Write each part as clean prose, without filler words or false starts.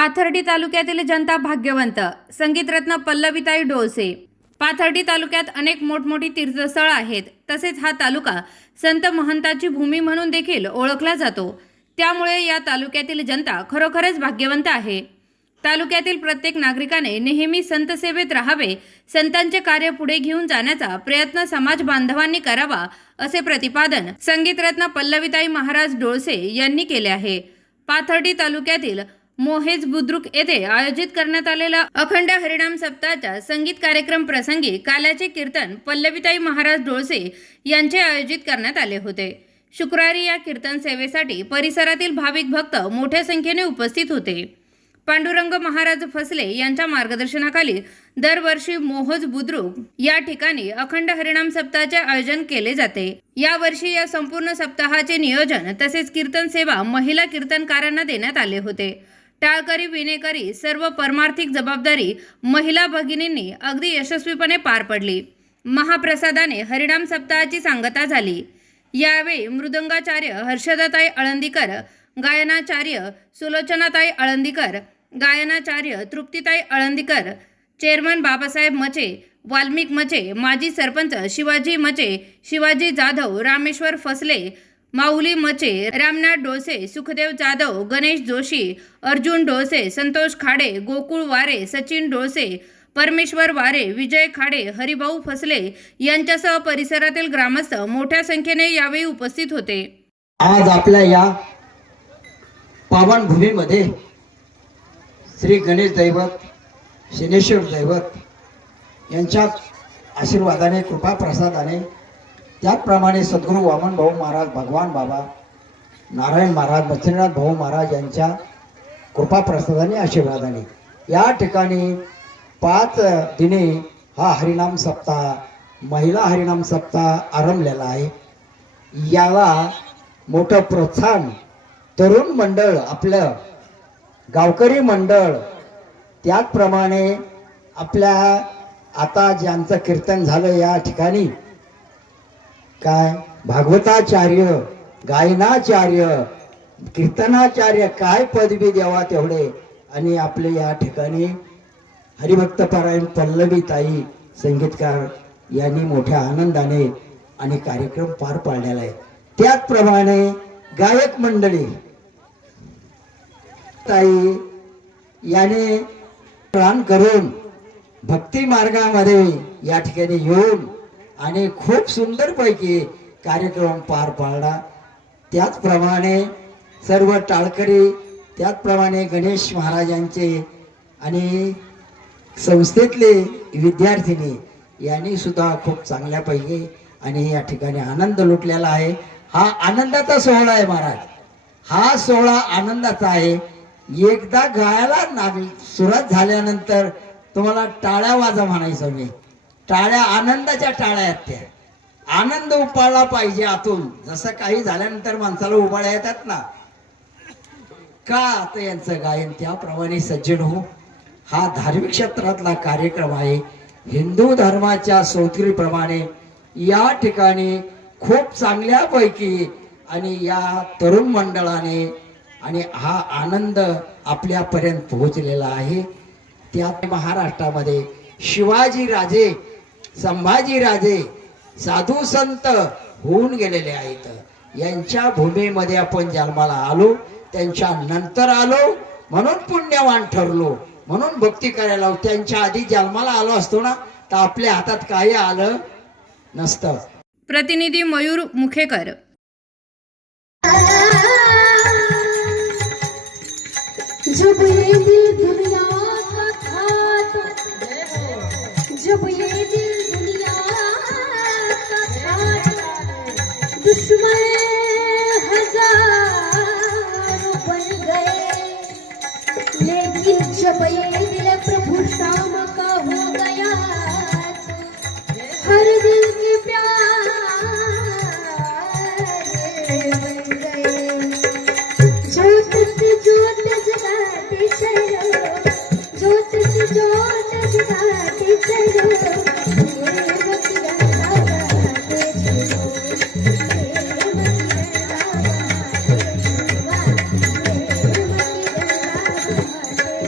पाथर्डी तालुक्यातील जनता भाग्यवंत. संगीतरत्न पल्लवीताई डोळसे. पाथर्डी तालुक्यात अनेक मोठमोठी तीर्थस्थळ आहेत. तसेच हा तालुका संत महंताची भूमी म्हणून देखील ओळखला जातो. त्यामुळे या तालुक्यातील जनता खरोखरच भाग्यवंत आहे. तालुक्यातील प्रत्येक नागरिकाने नेहमी संत सेवेत राहावे, संतांचे कार्य पुढे घेऊन जाण्याचा प्रयत्न समाज बांधवांनी करावा, असे प्रतिपादन संगीतरत्न पल्लवीताई महाराज डोळसे यांनी केले आहे. पाथर्डी तालुक्यातील मोहेज बुद्रुक येथे आयोजित करण्यात आलेल्या अखंड हरिनाम सप्ताहाच्या संगीत कार्यक्रम प्रसंगी काल्याचे कीर्तन पल्लवीताई महाराज डोळसे यांचे आयोजित करण्यात आले होते. शुक्रवारी या कीर्तन सेवेसाठी परिसरातील भाविक भक्त मोठ्या संख्येने उपस्थित होते. पांडुरंग महाराज फसले यांच्या मार्गदर्शनाखाली दरवर्षी मोहोज बुद्रुक या ठिकाणी अखंड हरिनाम सप्ताहाचे आयोजन केले जाते. यावर्षी या संपूर्ण सप्ताहाचे नियोजन तसेच कीर्तन सेवा महिला कीर्तनकारांना देण्यात आले होते. टाळकरी विणेकरी सर्व परमार्थिक जबाबदारी महिला भगिनींनी अगदी यशस्वीपणे पार पडली. महाप्रसादाने हरिनाम सप्ताहाची सांगता झाली. यावेळी मृदंगाचार्य हर्षदाताई आळंदीकर, गायनाचार्य सुलोचनाताई आळंदीकर, गायनाचार्य तृप्तीताई आळंदीकर, चेअरमन बाबासाहेब मचे, वाल्मिक मचे, माजी सरपंच शिवाजी मचे, शिवाजी जाधव, रामेश्वर फसले, माऊली मचे, रामनाथ डोळसे, सुखदेव जाधव, गणेश जोशी, अर्जुन डोळसे, संतोष खाडे, गोकुळ वारे, सचिन डोळसे, परमेश्वर वारे, विजय खाडे, हरिभाऊ फसले यांच्यासह परिसरातील ग्रामस्थ मोठ्या संख्येने यावेळी उपस्थित होते. आज आपल्या या पावन भूमीमध्ये श्री गणेश दैवत, शनेश्वर दैवत यांच्या आशीर्वादाने, कृपा प्रसादाने, त्याचप्रमाणे सद्गुरू वामन भाऊ महाराज, भगवान बाबा, नारायण महाराज, बद्रीनाथ भाऊ महाराज यांच्या कृपा प्रसादाने, आशीर्वादाने या ठिकाणी 5 दिने हा हरिनाम सप्ताह, महिला हरिनाम सप्ताह आरंभलेला आहे. याला मोठं प्रोत्साहन तरुण मंडळ, आपलं गावकरी मंडळ, त्याचप्रमाणे आपल्या आता ज्यांचं कीर्तन झालं या ठिकाणी काय भागवताचार्य, गायनाचार्य, कीर्तनाचार्य, काय पदवी द्यावा तेवढे. आणि आपले या ठिकाणी हरिभक्तपरायण पल्लवीताई संगीतकार यांनी मोठ्या आनंदाने आणि कार्यक्रम पार पाडलेला आहे. त्याचप्रमाणे गायक मंडळी ताई याने प्राण करून भक्ती मार्गामध्ये या ठिकाणी येऊन आणि खूप सुंदरपैकी कार्यक्रम पार पाडला. त्याचप्रमाणे सर्व टाळकरी, त्याचप्रमाणे गणेश महाराजांचे आणि संस्थेतले विद्यार्थिनी यांनी सुद्धा खूप चांगल्यापैकी आणि या ठिकाणी आनंद लुटलेला आहे. हा आनंदाचा सोहळा आहे महाराज, हा सोहळा आनंदाचा आहे. एकदा गायला सुरुवात झाल्यानंतर तुम्हाला टाळ्या वाजा म्हणायचं मी. टाळ्या आनंदाच्या टाळ्या आहेत, त्या आनंद उपाळला पाहिजे आतून. जसं काही झाल्यानंतर माणसाला उबाळ्या येतात ना, का आता यांचं गायन त्याप्रमाणे सज्जन हो. हा धार्मिक क्षेत्रातला कार्यक्रम आहे. हिंदू धर्माच्या सौथरीप्रमाणे या ठिकाणी खूप चांगल्यापैकी आणि या तरुण मंडळाने आणि हा आनंद आपल्यापर्यंत पोहोचलेला आहे. त्यात महाराष्ट्रामध्ये शिवाजी राजे, संभाजी राजे, साधू संत होऊन गेलेले आहेत. यांच्या भूमीमध्ये आपण जन्माला आलो, त्यांच्या नंतर आलो म्हणून पुण्यवान ठरलो, म्हणून भक्ती करायला. त्यांच्या आधी जन्माला आलो असतो ना तर आपल्या हातात काही आलं नसतं. प्रतिनिधी मयूर मुखेकर. जब ये दिल दुनिया का था तो, जब ये दिल दुनिया का था तो, दुश्मन हजारों बन गए, लेकिन जब ये दिल प्रभु श्याम का हो गया, हर दिल के प्यारे बन गए. ज्योत से ज्योत जगाते चलो, ज्योत से ज्योत जगाते चलो, मेरे मतिरंगा गाते चलो, मेरे मतिरंगा गाते चलो, मेरे मतिरंगा गाते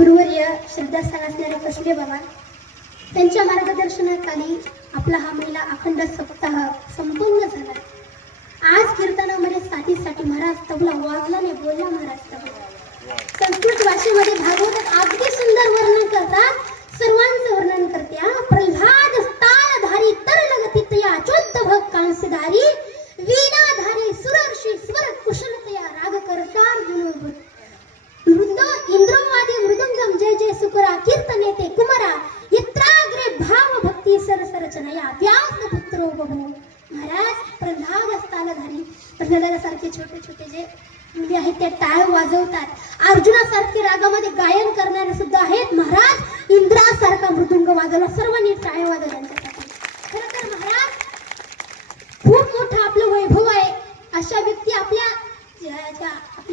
गुरुवर्य श्रद्धास्थान असणारे कसले बाबा, त्यांच्या मार्गदर्शनाखाली आपला हा महिला अखंड सप्ताह संपन्न झाला. आज कीर्तनामध्ये साठी महाराज तबला वाजला नाही, बोलला महाराज तबला. संस्कृत भाषेमध्ये भागवतात अगदी सुंदर वर्णन करतात. सर्वांचं वर्णन करत्या. प्रल्हाद तालधारी तरलगतीतया चोद्ध भग कांस्यधारी वीणाधारी सुरर्षी स्वर कुशलतया राग करतार गुणोभूत वृंद इंद्रवादी मृदंगम जय जय सुकरा कीर्तने ते कुमारा यत्राग्रे भाव भक्ती सरसरचनया व्यास पुत्रो बभू. महाराज प्रल्हाद तालधारी, प्रल्हादासारखे छोटे छोटे जे मुली आहेत ते टाळ वाजवतात. अर्जुनासारखे रागामध्ये गायन करणारे सुद्धा आहेत. महाराज इंद्रासारखा मृदुंग वाजवला, सर्वांनी टाळ वाजवल्या त्यांच्यासाठी. खरं तर महाराज खूप मोठं आपलं वैभव आहे. अशा व्यक्ती आपल्या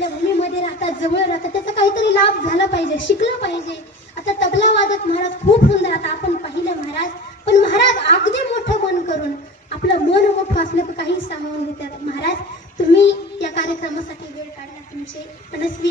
भूमीमध्ये राहतात, जवळ राहतात, त्याचा काहीतरी लाभ झाला पाहिजे, शिकलं पाहिजे. आता तबला वादक महाराज खूप सुंदर आता आपण पाहिलं महाराज, पण महाराज अगदी मोठं मन करून आपलं मन मोठं असलं तर काही सामावून घेतात. महाराज तुम्ही या कार्यक्रमासाठी वेळ काढला, तुमचे मनस्वी